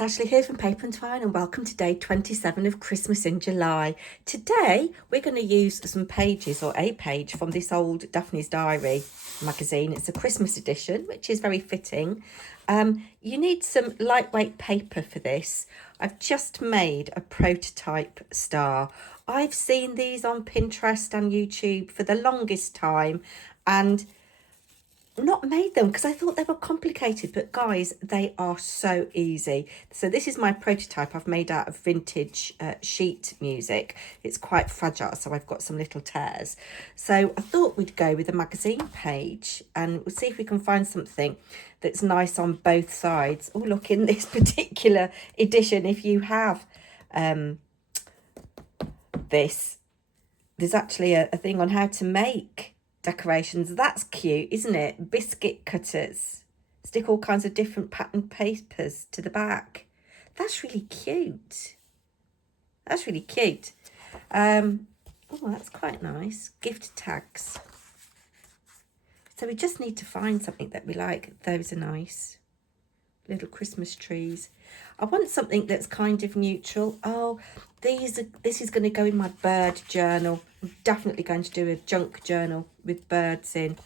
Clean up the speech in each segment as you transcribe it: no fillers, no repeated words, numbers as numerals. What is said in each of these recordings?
it's Ashley here from Paper&Twine and welcome to day 27 of Christmas in July. Today we're going to use some pages or a page from this old Daphne's Diary magazine. It's a Christmas edition, which is very fitting. You need some lightweight paper for this. I've just made a prototype star. I've seen these on Pinterest and YouTube for the longest time and not made them because I thought they were complicated, but guys, they are so easy. So this is my prototype I've made out of vintage sheet music. It's quite fragile, so I've got some little tears. So I thought we'd go with a magazine page and we'll see if we can find something that's nice on both sides. Oh, look, in this particular edition, if you have this, there's actually a thing on how to make decorations. That's cute, isn't it? Biscuit cutters. Stick all kinds of different patterned papers to the back. That's really cute. That's really cute. Oh, that's quite nice. Gift tags. So we just need to find something that we like. Those are nice. Little Christmas trees. I want something that's kind of neutral. Oh, this is going to go in my bird journal. I'm definitely going to do a junk journal with birds in.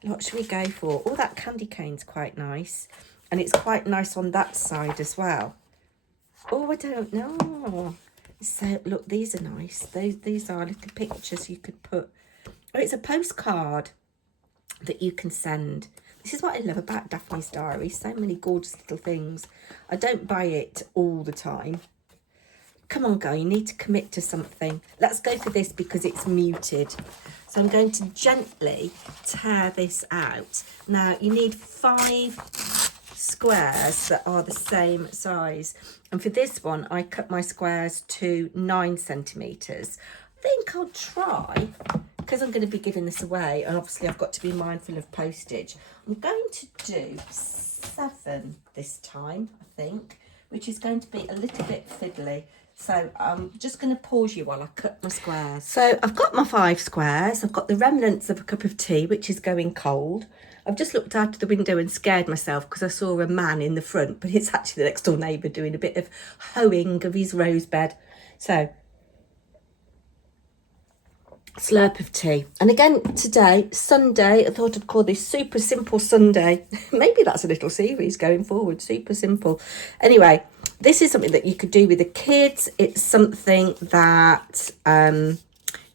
What should we go for? Oh, that candy cane's quite nice. And it's quite nice on that side as well. Oh, I don't know. So, look, these are nice. These are little pictures you could put. Oh, it's a postcard that you can send. This is what I love about Daphne's Diary. So many gorgeous little things. I don't buy it all the time. Come on, girl, you need to commit to something. Let's go for this because it's muted. So I'm going to gently tear this out. Now, you need 5 squares that are the same size. And for this one, I cut my squares to 9 centimetres. I think I'll try, because I'm going to be giving this away, and obviously I've got to be mindful of postage. I'm going to do 7 this time, I think, which is going to be a little bit fiddly. So I'm just going to pause you while I cut my squares. So I've got my 5 squares. I've got the remnants of a cup of tea, which is going cold. I've just looked out of the window and scared myself because I saw a man in the front, but it's actually the next door neighbour doing a bit of hoeing of his rose bed. So slurp of tea. And again today, Sunday, I thought I'd call this Super Simple Sunday. Maybe that's a little series going forward, super simple. Anyway, this is something that you could do with the kids. It's something that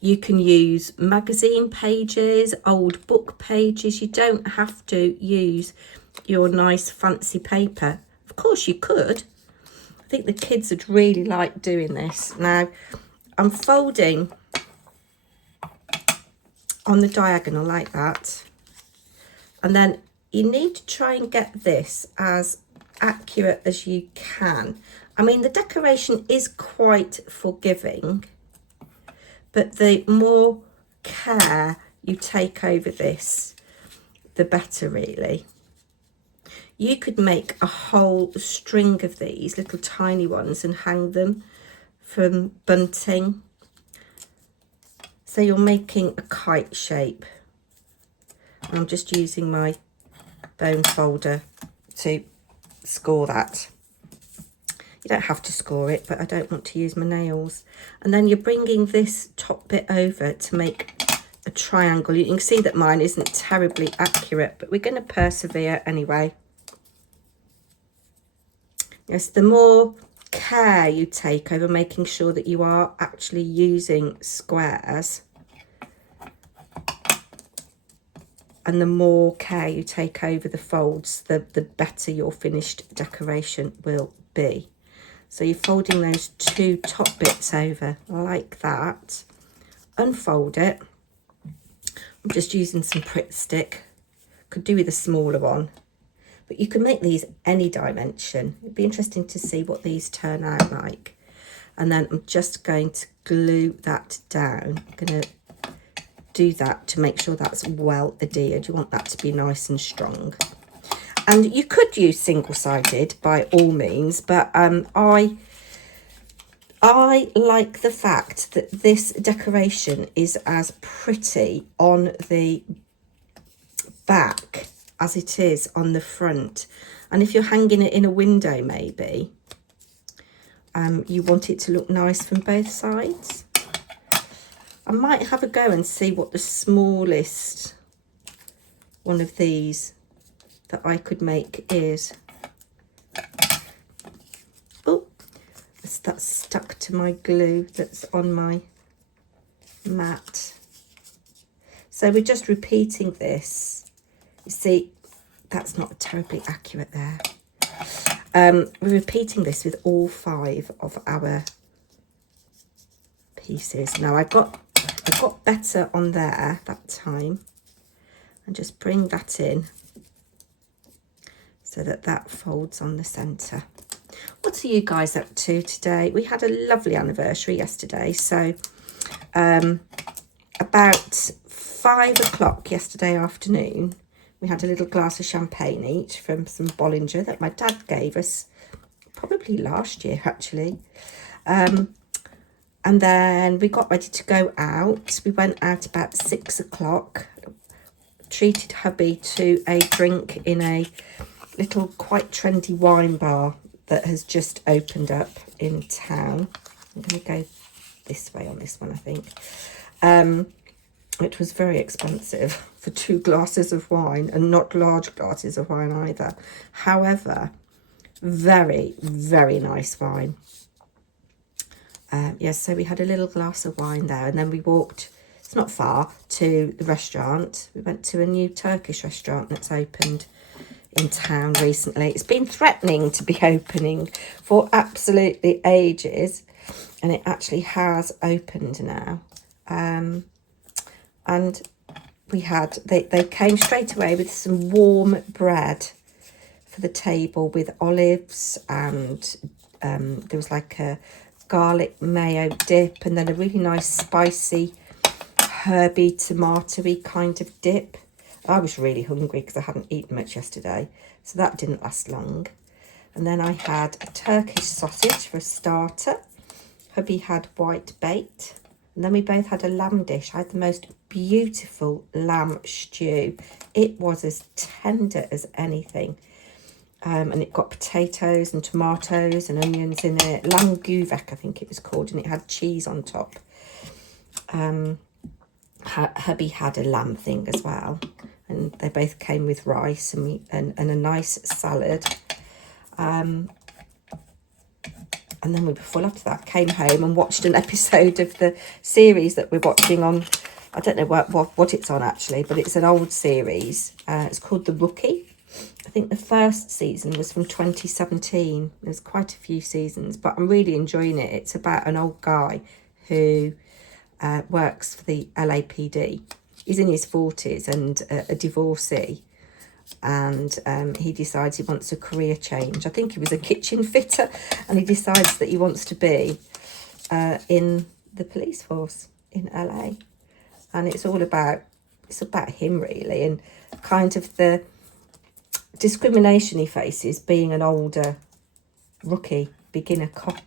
you can use magazine pages, old book pages. You don't have to use your nice fancy paper. Of course you could. I think the kids would really like doing this. Now I'm folding on the diagonal like that, and then you need to try and get this as accurate as you can. I mean, the decoration is quite forgiving, but the more care you take over this, the better, really. You could make a whole string of these little tiny ones and hang them from bunting. So you're making a kite shape. I'm just using my bone folder to score that. You don't have to score it, but I don't want to use my nails. And then you're bringing this top bit over to make a triangle. You can see that mine isn't terribly accurate, but we're going to persevere anyway. Yes, the more care you take over making sure that you are actually using squares, and the more care you take over the folds, the better your finished decoration will be. So you're folding those 2 top bits over like that. Unfold it. I'm just using some Pritt stick. Could do with a smaller one, but you can make these any dimension. It'd be interesting to see what these turn out like. And then I'm just going to glue that down. I'm going to do that to make sure that's well adhered. You want that to be nice and strong. And you could use single-sided by all means, but I like the fact that this decoration is as pretty on the back as it is on the front. And if you're hanging it in a window, maybe you want it to look nice from both sides. I might have a go and see what the smallest one of these that I could make is. Oh, that's stuck to my glue that's on my mat. So we're just repeating this. You see, that's not terribly accurate there. We're repeating this with all 5 of our pieces. Now I got better on there that time, and just bring that in so that that folds on the centre. What are you guys up to today? We had a lovely anniversary yesterday, so about 5 o'clock yesterday afternoon, we had a little glass of champagne each from some Bollinger that my dad gave us, probably last year actually. And then we got ready to go out. We went out about 6 o'clock, treated hubby to a drink in a little quite trendy wine bar that has just opened up in town. I'm going to go this way on this one, I think. It was very expensive for 2 glasses of wine, and not large glasses of wine either. However, very, very nice wine. Yes, so we had a little glass of wine there, and then we walked, it's not far, to the restaurant. We went to a new Turkish restaurant that's opened in town recently. It's been threatening to be opening for absolutely ages, and it actually has opened now. And we had, they came straight away with some warm bread for the table with olives, and there was like a garlic mayo dip, and then a really nice spicy herby tomatoey kind of dip. I was really hungry because I hadn't eaten much yesterday, so that didn't last long. And then I had a Turkish sausage for a starter. Hubby had white bait, and then we both had a lamb dish. I had the most beautiful lamb stew. It was as tender as anything. And it got potatoes and tomatoes and onions in it. Lamb guvek, I think it was called, and it had cheese on top. Hubby had a lamb thing as well, and they both came with rice and a nice salad. And then we were full after that. Came home and watched an episode of the series that we're watching on. I don't know what it's on actually, but it's an old series. It's called The Rookie. I think the first season was from 2017. There's quite a few seasons, but I'm really enjoying it. It's about an old guy who works for the LAPD. He's in his 40s and a divorcee, and he decides he wants a career change. I think he was a kitchen fitter, and he decides that he wants to be in the police force in LA. And it's about him really, and kind of the discrimination he faces being an older rookie beginner cop.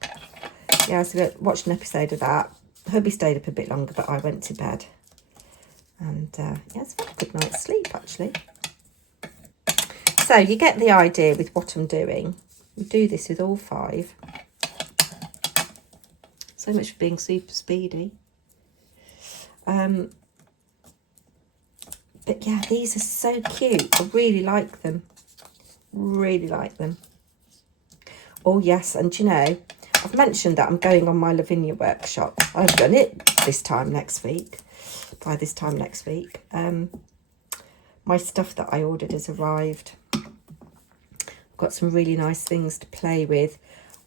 Yeah, so I watched an episode of that. Hubby stayed up a bit longer, but I went to bed. And yeah, it's a good night's sleep actually. So you get the idea with what I'm doing. We do this with all 5. So much for being super speedy. But yeah, these are so cute. I really like them. Really like them. Oh yes, and you know, I've mentioned that I'm going on my Lavinia workshop. I've done it this time next week. By this time next week. My stuff that I ordered has arrived. I've got some really nice things to play with.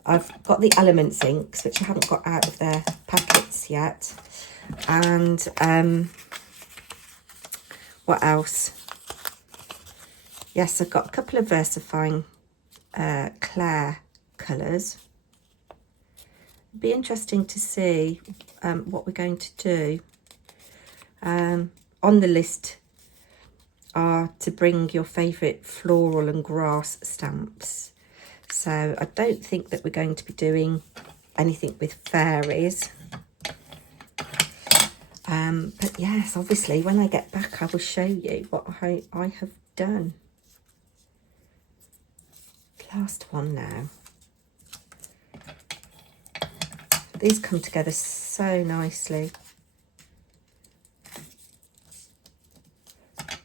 I've got the Elements inks, which I haven't got out of their packets yet. And what else? Yes, I've got a couple of VersaFine Claire colours. It'd be interesting to see what we're going to do. On the list are to bring your favourite floral and grass stamps. So I don't think that we're going to be doing anything with fairies. But yes, obviously, when I get back, I will show you what I have done. Last one now. These come together so nicely.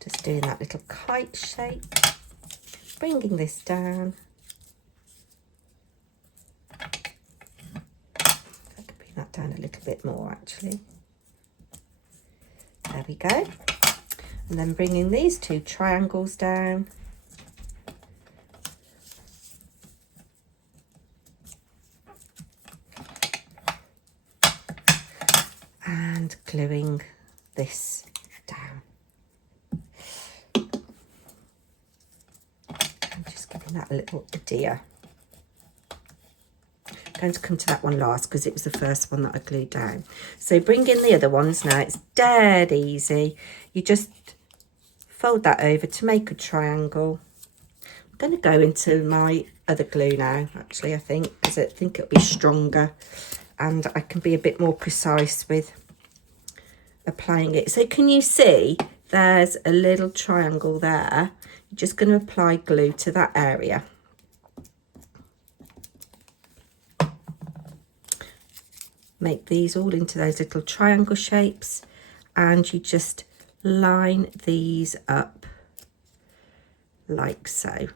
Just doing that little kite shape, bringing this down. I could bring that down a little bit more actually. There we go. And then bringing these two triangles down. And gluing this down. I'm just giving that a little adhere. I'm going to come to that one last because it was the first one that I glued down. So bring in the other ones now. It's dead easy. You just fold that over to make a triangle. I'm going to go into my other glue now, actually, I think, because I think it'll be stronger and I can be a bit more precise with applying it. So can you see there's a little triangle there? You're just going to apply glue to that area. Make these all into those little triangle shapes and you just line these up like so.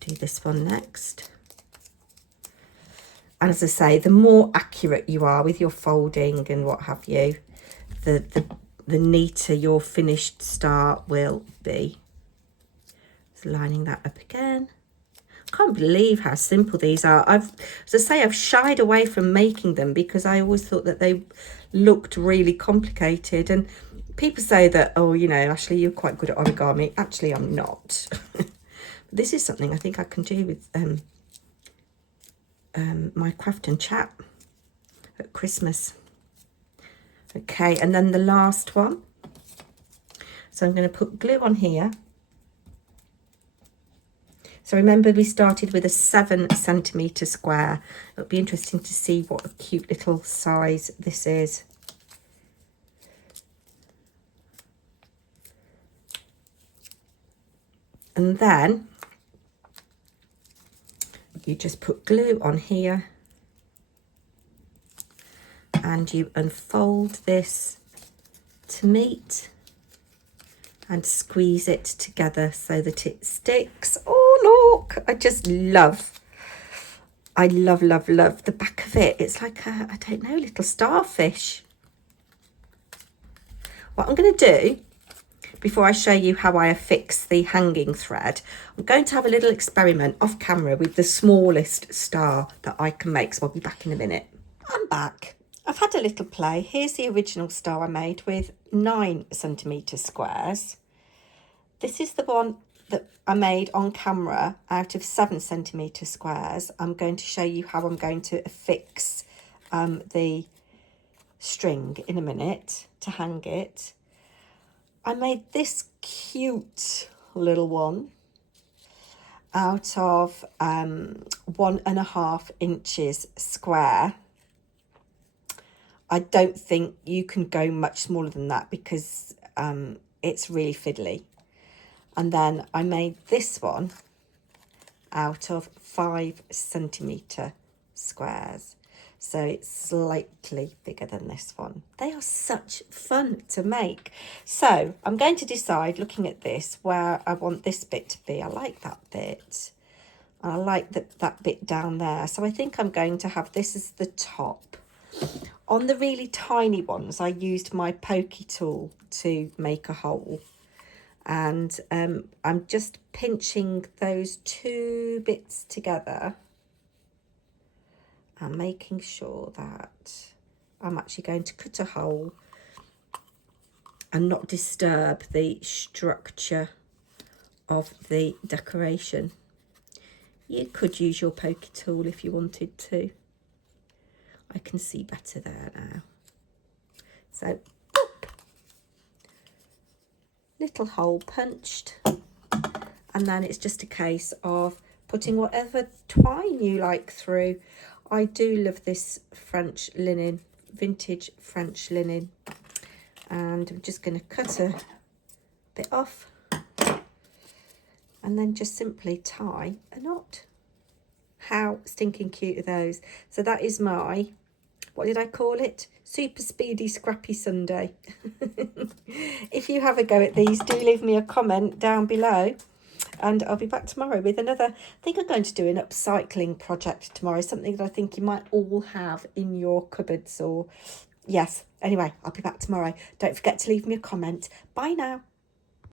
Do this one next. And as I say, the more accurate you are with your folding and what have you, the neater your finished star will be. Just lining that up again. I can't believe how simple these are. As I say, I've shied away from making them because I always thought that they looked really complicated. And people say that, oh, you know, Ashley, you're quite good at origami. Actually, I'm not. This is something I think I can do with my craft and chat at Christmas. Okay, and then the last one. So I'm going to put glue on here. So remember we started with a 7 centimetre square. It'll be interesting to see what a cute little size this is. And then you just put glue on here and you unfold this to meet and squeeze it together so that it sticks. Oh, look, I love, love the back of it. It's like a, I don't know, little starfish. What I'm going to do, before I show you how I affix the hanging thread, I'm going to have a little experiment off camera with the smallest star that I can make. So I'll be back in a minute. I'm back. I've had a little play. Here's the original star I made with 9 centimetre squares. This is the one that I made on camera out of 7 centimetre squares. I'm going to show you how I'm going to affix the string in a minute to hang it. I made this cute little one out of 1.5 inches square. I don't think you can go much smaller than that because it's really fiddly. And then I made this one out of 5 centimetre squares. So it's slightly bigger than this one. They are such fun to make. So I'm going to decide, looking at this, where I want this bit to be. I like that bit. And I like that bit down there. So I think I'm going to have this as the top. On the really tiny ones, I used my pokey tool to make a hole. And I'm just pinching those 2 bits together and making sure that I'm actually going to cut a hole and not disturb the structure of the decoration. You could use your pokey tool if you wanted to. I can see better there now. So, boop. Little hole punched. And then it's just a case of putting whatever twine you like through. I do love this French linen, vintage French linen. And I'm just going to cut a bit off. And then just simply tie a knot. How stinking cute are those? So that is my, what did I call it? Super Speedy Scrappy Sunday. If you have a go at these, do leave me a comment down below. And I'll be back tomorrow with another. I think I'm going to do an upcycling project tomorrow. Something that I think you might all have in your cupboards or... Yes. Anyway, I'll be back tomorrow. Don't forget to leave me a comment. Bye now.